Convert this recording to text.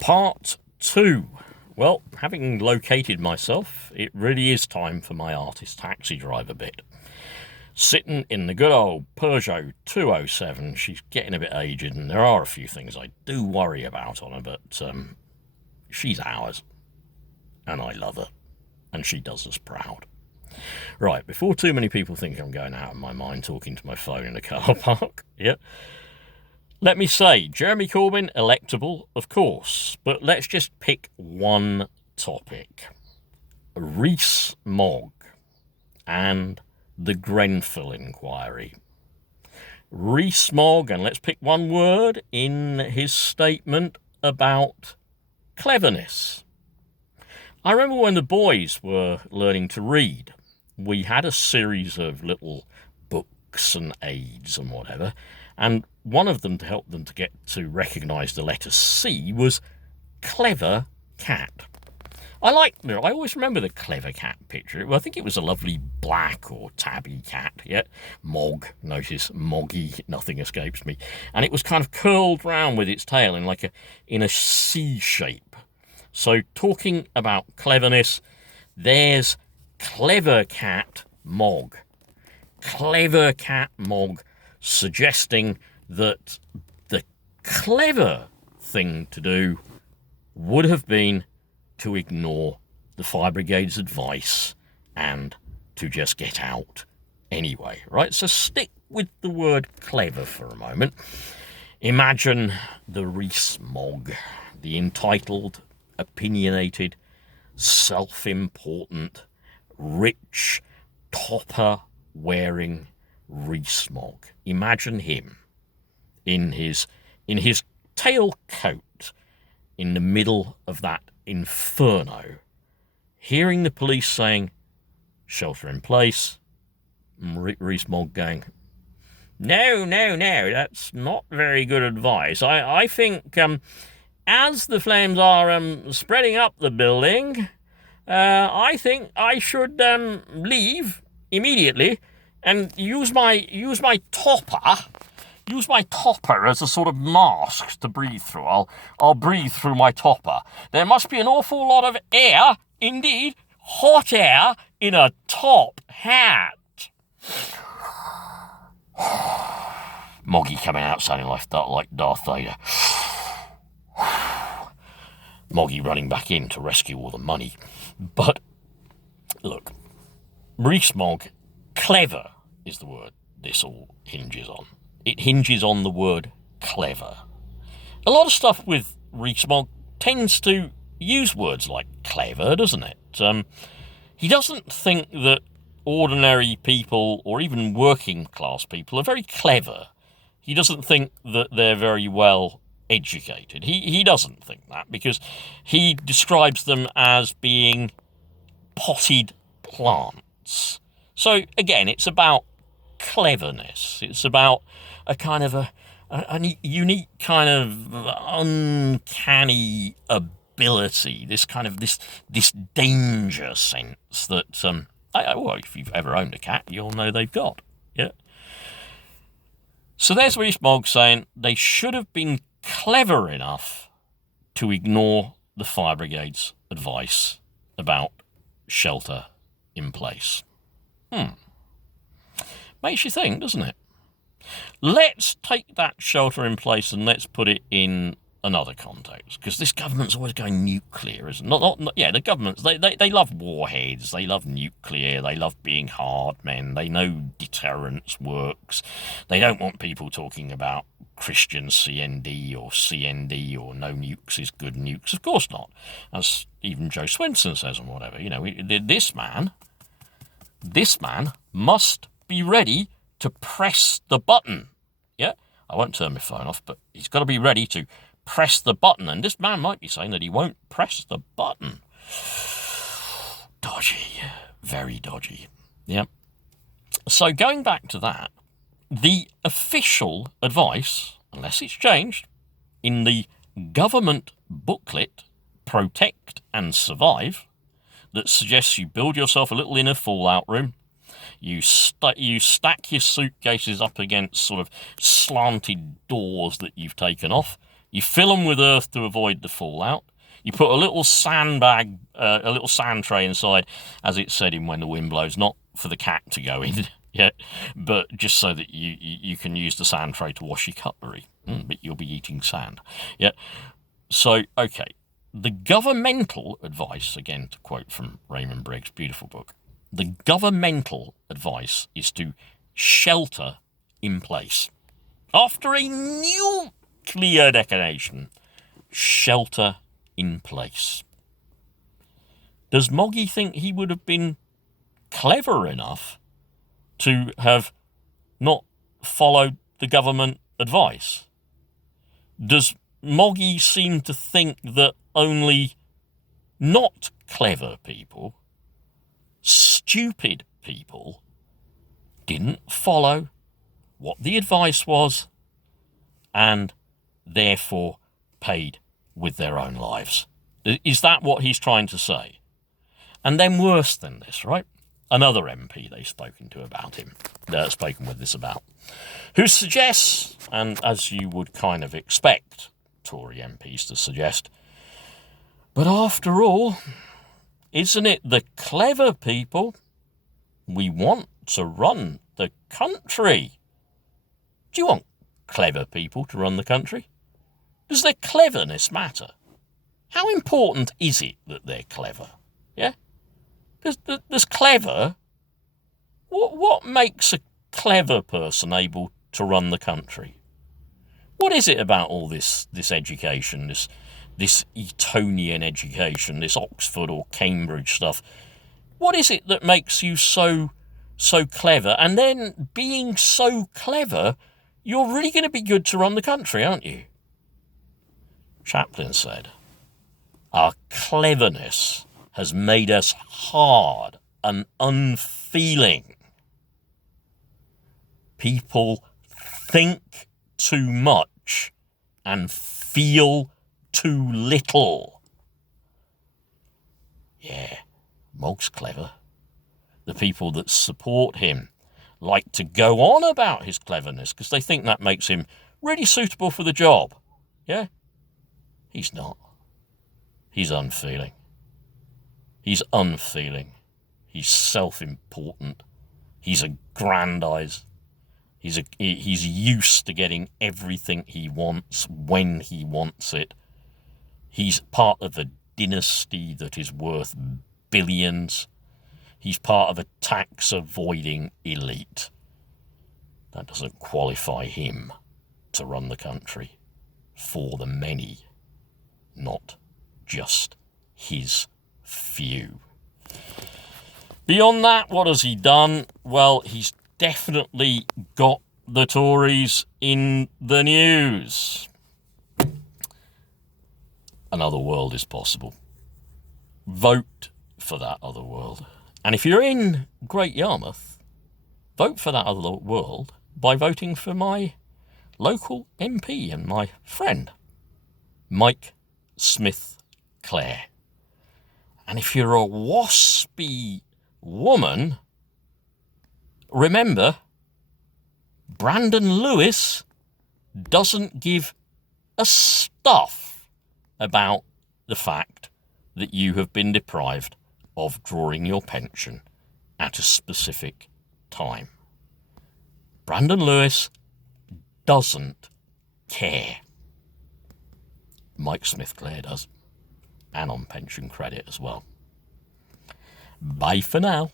Part 2. Well, having located myself, it really is time for my artist taxi driver bit. Sitting in the good old Peugeot 207, she's getting a bit aged, and there are a few things I do worry about on her, but she's ours, and I love her, and she does us proud. Right, before too many people think I'm going out of my mind talking to my phone in a car park, let me say, Jeremy Corbyn, electable, of course, but let's just pick one topic. Rees-Mogg and the Grenfell inquiry. Rees-Mogg, and let's pick one word in his statement about cleverness. I remember when the boys were learning to read, we had a series of little books and aids and whatever, and one of them to help them to get to recognise the letter C was clever cat. I always remember the clever cat picture. Well, I think it was a lovely black or tabby cat, Mogg, notice, moggy, nothing escapes me. And it was kind of curled round with its tail in a C shape. So talking about cleverness, there's clever cat Mogg. Clever cat Mogg, suggesting that the clever thing to do would have been to ignore the fire brigade's advice and to just get out anyway, right? So stick with the word clever for a moment. Imagine the Rees-Mogg, the entitled, opinionated, self-important, rich, topper-wearing Rees-Mogg. Imagine him in his tailcoat in the middle of that inferno, hearing the police saying, shelter in place, and Rees-Mogg going, no, that's not very good advice. I think as the flames are spreading up the building, I think I should leave immediately and use my topper as a sort of mask to breathe through. I'll breathe through my topper. There must be an awful lot of air, indeed, hot air, in a top hat. Moggy coming out sounding like Darth Vader. Moggy running back in to rescue all the money. But, look, Rees-Mogg, clever is the word this all hinges on. It hinges on the word clever. A lot of stuff with Rees-Mogg tends to use words like clever, doesn't it? He doesn't think that ordinary people or even working class people are very clever. He doesn't think that they're very well educated. He doesn't think that because he describes them as being potted plants. So again, it's about cleverness. It's about a kind of a unique kind of uncanny ability, this kind of this danger sense that well, if you've ever owned a cat, you'll know they've got. So there's Rees-Mogg saying they should have been clever enough to ignore the fire brigade's advice about shelter in place. Makes you think, doesn't it? Let's take that shelter in place and let's put it in another context, because this government's always going nuclear, isn't it? The governments, they love warheads, they love nuclear, they love being hard men, they know deterrence works, they don't want people talking about Christian CND or no nukes is good nukes. Of course not, as even Joe Swenson says and whatever. This man must be ready to press the button. I won't turn my phone off, but he's got to be ready to press the button. And this man might be saying that he won't press the button. Dodgy. Very dodgy. So going back to that, the official advice, unless it's changed, in the government booklet, Protect and Survive, that suggests you build yourself a little inner fallout room, you stack your suitcases up against sort of slanted doors that you've taken off, You fill them with earth to avoid the fallout. You put a little sandbag, a little sand tray inside, as it said in When the Wind Blows, not for the cat to go in, yeah, but just so that you can use the sand tray to wash your cutlery. But you'll be eating sand, yeah. So, okay, the governmental advice, again to quote from Raymond Briggs' beautiful book, the governmental advice is to shelter in place. After a nuclear detonation, shelter in place. Does Moggy think he would have been clever enough to have not followed the government advice? Does Moggy seem to think that only not clever people, stupid people, didn't follow what the advice was and therefore paid with their own lives? Is that what he's trying to say? And then worse than this, right? Another MP they've spoken with this about, who suggests, and as you would kind of expect Tory MPs to suggest, but after all, isn't it the clever people we want to run the country? Do you want clever people to run the country? Does their cleverness matter? How important is it that they're clever? Yeah? Does clever... What makes a clever person able to run the country? What is it about all this education, this Etonian education, this Oxford or Cambridge stuff? What is it that makes you so clever? And then being so clever, you're really going to be good to run the country, aren't you? Chaplin said, our cleverness has made us hard and unfeeling. People think too much and feel too little. Yeah, Mogg's clever. The people that support him like to go on about his cleverness because they think that makes him really suitable for the job. Yeah? He's not. He's unfeeling. He's unfeeling. He's self-important. He's aggrandized. He's used to getting everything he wants when he wants it. He's part of a dynasty that is worth billions. He's part of a tax-avoiding elite. That doesn't qualify him to run the country for the many, not just his few. Beyond that, what has he done? Well, he's definitely got the Tories in the news. Another world is possible. Vote for that other world. And if you're in Great Yarmouth, vote for that other world by voting for my local MP and my friend, Mike Smith-Clare. And if you're a WASPI woman, remember, Brandon Lewis doesn't give a stuff about the fact that you have been deprived of drawing your pension at a specific time. Brandon Lewis doesn't care. Mike Smith-Clare does, and on pension credit as well. Bye for now.